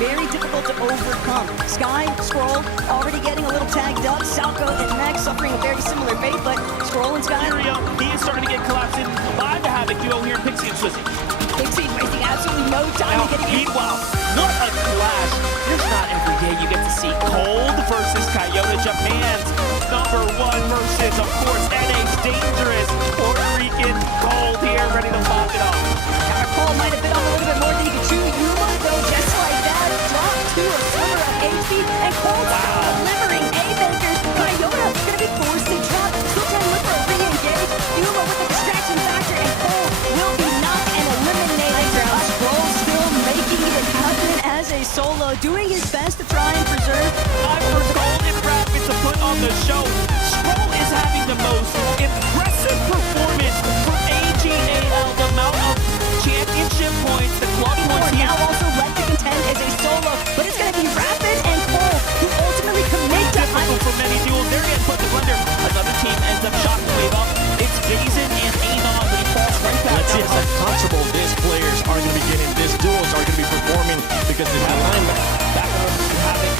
very difficult to overcome. Sky, Scroll, already getting a little tagged up. Salco and Max suffering a very similar fate, but Scroll and Sky... He is starting to get collapsed in by the Havoc duo here in Pixie and Swizzy. Pixie wasting absolutely no time now, to get in. Meanwhile, what a clash. There's not every day you get to see Cold versus Coyote, Japan's #1 versus, of course, NA's dangerous Puerto Rican Cold here, ready to pop it off. Cole might have been on a little bit more than he could chew. Yuma, though, just like that, dropped to a sliver of HP, and Cole delivering A-Makers. Coyote gonna be forced to drop. Still trying to look for a re-engage. Yuma with the distraction factor, and Cole will be knocked and eliminated. Scroll still making it happen as a solo, doing his best to try and preserve. For Cold and Rapid to put on the show, Scroll is having the most impressive performance for AGAL. The amount of championship points, the club points now also left to contend as a solo, but it's going to be Rapid and Cole who ultimately commit to difficult for many duels. They're getting put in the blender. Another team ends up shocking the wave up. It's Jason and Anon, but he falls right back. Let's see how comfortable these players are going to be getting. These duels are going to be performing because they have alignment. Back having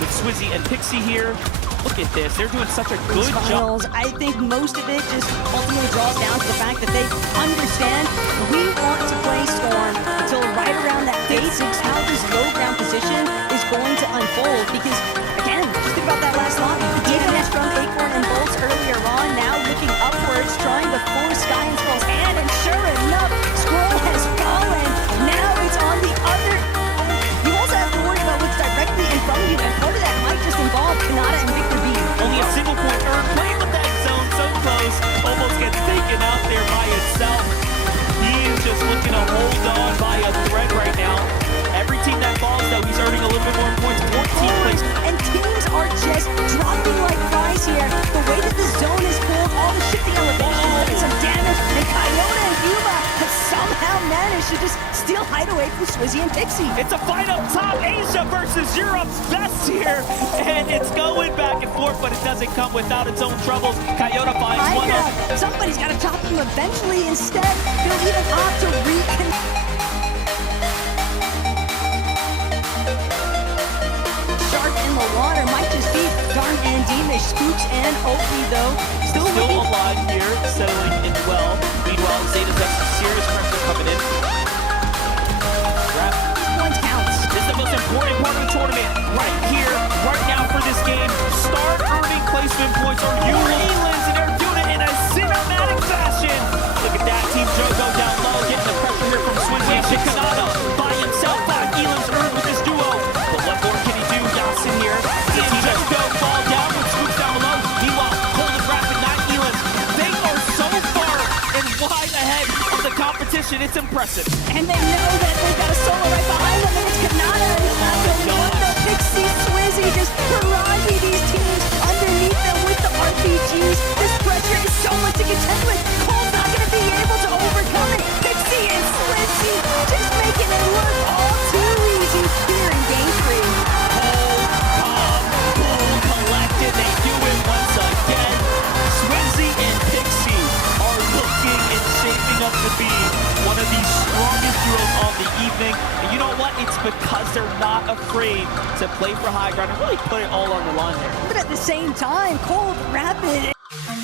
with Swizzy and Pixie here. Look at this. They're doing such a good job. I think most of it just ultimately draws down to the fact that they understand we want to play Storm until right around that basics, how this low ground position is going to unfold. Because, again, just think about that last lobby. The defense from Acorn and Bolts earlier on, now looking upwards, trying to force Sky and Scroll's hand, and sure enough, Scroll has fallen. Now it's on the other. You also have to worry about what's directly in front of you, and part of that might just involve Kanata and Victor B. Only a single point earned, playing with that zone so close, almost gets taken out there by itself. He is just looking to hold on by a thread right now. Every team that falls, though, he's earning a little bit more points. 14 plays. And teams are just dropping like flies here. The way that the zone is pulled, all the shifting elevations, doing some damage, and Coyote and Yuma have somehow managed to just steal hideaway from Swizzy and Pixie. It's a fight up top, Asia versus Europe's best here, and it's going back and forth, but it doesn't come without its own troubles. Coyote finds one up. Somebody's got to chop him eventually. Instead, they'll even opt to reconnect. Shark in the water might just be Darn and Deemish. Spooks and Oakley, though, still alive here, settling in well. Meanwhile, Zeta's got some serious pressure coming in. Points counts. This is the most important part of the tournament. Right here, right now for this game. Start earning placement points, or you Elands, and they're doing it in a cinematic fashion. Look at that, Team Joe go down low, getting the pressure here from Swizzy and Kanata by himself. 5 Elands earned with this duo. But what more can he do? Yasin here. The Team Joe fall down with Scoops down below. Meanwhile, Cold and Rapid, 9 Elands. They are so far and wide ahead of the competition. It's impressive. And they know that they've got a solo right behind them, and it's Kanata and it's not the one that Pixie, Swizzy just barraging these teams underneath them with the RPGs. This pressure is so much to contend with. Cole's not going to be able to overcome it. Pixie and Swizzy just making it look all too easy here in Game 3. Hold, calm, cool, collected. They do it once again. Swizzy and Pixie are looking and shaping up to be one of the strongest duos of the evening. And you know what? It's because they're not afraid to play for high ground and really put it all on the line there. But at the same time, Cold, Rapid.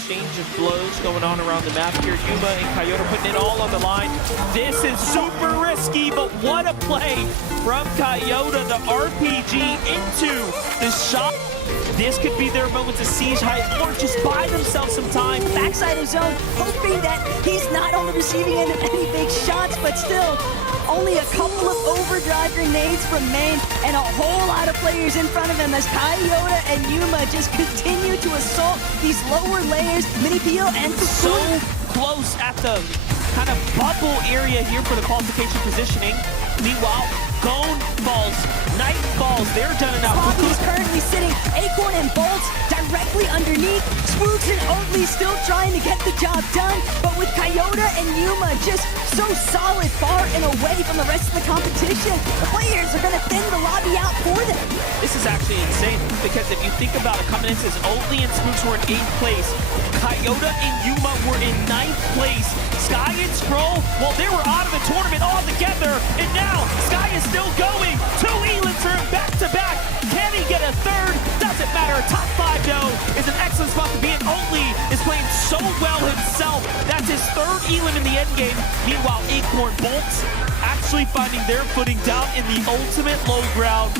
Change of blows going on around the map here. Yuma and Coyote putting it all on the line. This is super risky, but what a play from Coyote. The RPG into the shot. This could be their moment to siege height or just buy themselves some time. Backside of zone, hoping that he's not on the receiving end of any big shots, but still, only a couple of overdrive grenades from main and a whole lot of players in front of him as Coyote and Yuma just continue to assault these lower layers. Mini Peel and so close at the kind of bubble area here for the qualification positioning. Meanwhile, Gone falls, Night falls, they're done enough. He's currently sitting, Acorn and Bolts directly underneath. Spooks and Oakley still trying to get the job done, but with Coyote and Yuma just so solid far and away from the rest of the competition, the players are going to thin the lobby out for them. This is actually insane, because if you think about it, coming in says Oakley and Spooks were in 8th place, Coyote and Yuma were in 9th place, Sky and Scroll, well, they were out of the tournament altogether, and now Sky is still going to is an excellent spot to be in. Only is playing so well himself. That's his third Elam in the end game. Meanwhile, Acorn Bolts actually finding their footing down in the ultimate low ground.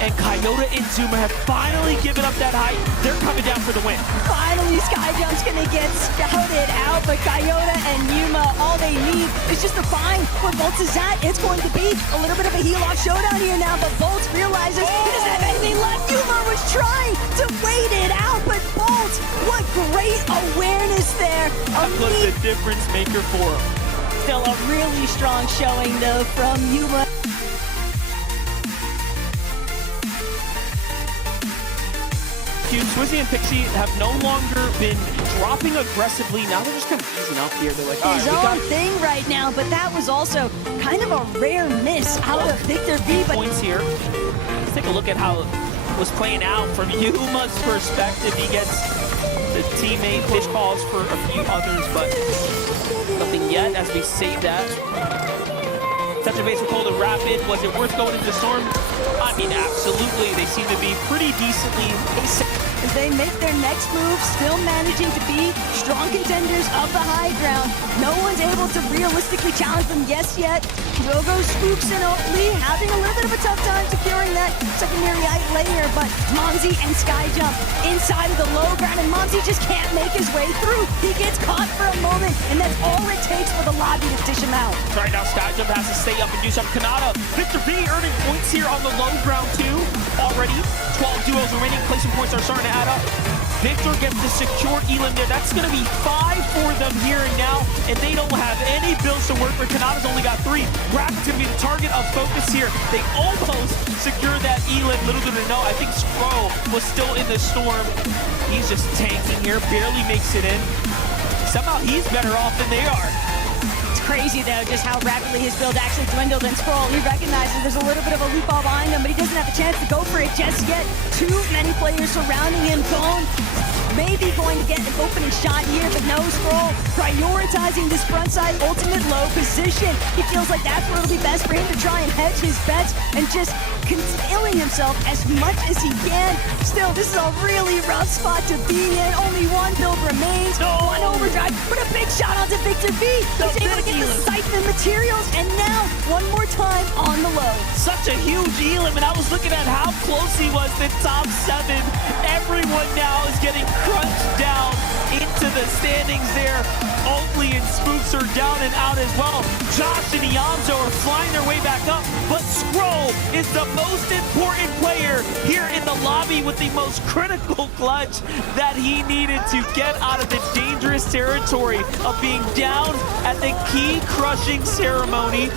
And Coyote and Zuma have finally given up that height. They're coming down for the win. Finally, Skyjump's gonna get scouted out, but Coyote and Yuma, all they need is just to find where Bolts is at. It's going to be a little bit of a heel-off showdown here now, but Bolts realizes he doesn't have anything left. Yuma was trying to wait it out, but Bolts, what great awareness there. That was the difference maker for him. Still a really strong showing, though, from Yuma. Swizzy and Pixie have no longer been dropping aggressively. Now they're just kind of easing up here. They're like, all right, his own thing right now, but that was also kind of a rare miss out of Victor V. But points here. Let's take a look at how it was playing out from Yuma's perspective. He gets the teammate fish calls for a few others, but nothing yet as we save that. Touch and base with Cold and Rapid. Was it worth going into the storm? I mean, absolutely. They seem to be pretty decently. As they make their next move, still managing to be strong contenders of the high ground. No one's able to realistically challenge them yet. Drogo, Spooks, and Oatly having a little bit of a tough time securing that secondary height layer, but Monzy and Skyjump inside of the low ground, and Monzy just can't make his way through. He gets caught for a moment, and that's all it takes for the lobby to dish him out. Right now, Skyjump has to stay up and do something. Kanata, Victor V earning points here on the low ground too. Already 12 duos remaining. Placement points are starting to add up. Victor gets the secure Elam there. That's going to be 5 for them here and now, and they don't have any builds to work for. Kanata's only got 3. Rapid's going to be the target of focus here. They almost secured that Elam. Little did they know, I think Skro was still in the storm. He's just tanking here, barely makes it in. Somehow he's better off than they are. It's crazy, though, just how rapidly his build actually dwindled. And Scroll, he recognizes there's a little bit of a loop ball behind him, but he doesn't have a chance to go for it just yet. Too many players surrounding him. Bone maybe going to get an opening shot here, but no. Scroll prioritizing this frontside ultimate low position. He feels like that's where it'll be best for him to try and hedge his bets and just concealing himself as much as he can. Still, this is a really rough spot to be in. Only one build remains. One overdrive, but a big shot onto Victor V. He's able to get the Siphon materials, and now one more time on the low. Such a huge Elam, and I was looking at how close he was to top 7. Everyone now is getting crunched down into the standings there. Oatly and Spooks are down and out as well. Josh and Ianzo are flying their way back up, but Scroll is the most important player here in the lobby with the most critical clutch that he needed to get out of the dangerous territory of being down at the key crushing ceremony.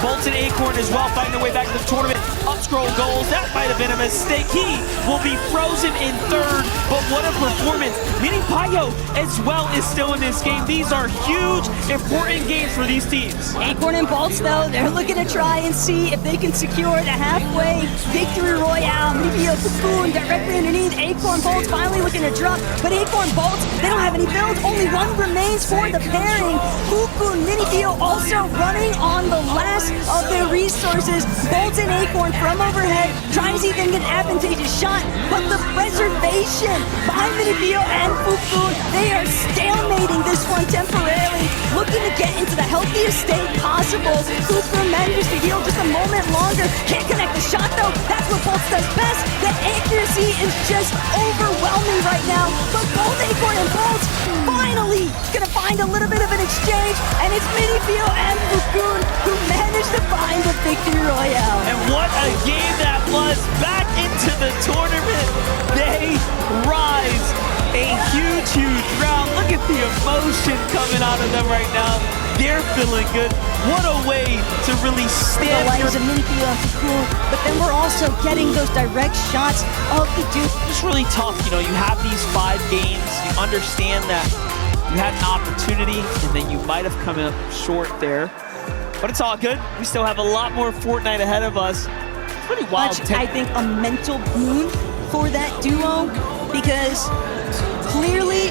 Bolts and Acorn as well fighting their way back to the tournament. Up scroll goals, that might have been a mistake. He will be frozen in 3rd, but what a performance. Mini Payo as well is still in this game. These are huge, important games for these teams. Acorn and Bolts, though, they're looking to try and see if they can secure the halfway victory royale. Maybe a Cocoon directly underneath. Acorn Bolts finally looking to drop, but Acorn Bolts, they don't have any builds. Only one remains for the pairing. Cocoon, Minifio also running on the last of their resources. Bolts and Acorn from overhead, trying to see if they can get an advantageous shot, but the preservation behind Minifio and Cocoon, they are stalemating this one temporarily, looking to get into the healthiest state possible. Cocoon manages to heal just a moment longer, can't connect the shot though. That's what Bolts does best. The accuracy is just overwhelming right now, but both Acorn and Bolts finally gonna find a little bit of an exchange, and it's Minifio and Cocoon who managed to find the victory royale. And what a game that was. Back into the tournament, they rise. A huge round. Look at the emotion coming out of them right now. They're feeling good. What a way to really stand the likes of Minifio and Cocoon, but then we're also getting those direct shots of the Duke. It's really tough, you know, you have these 5 games, you understand that you had an opportunity and then you might have come up short there. But it's all good. We still have a lot more Fortnite ahead of us. It's pretty wild. I think a mental boon for that duo, because clearly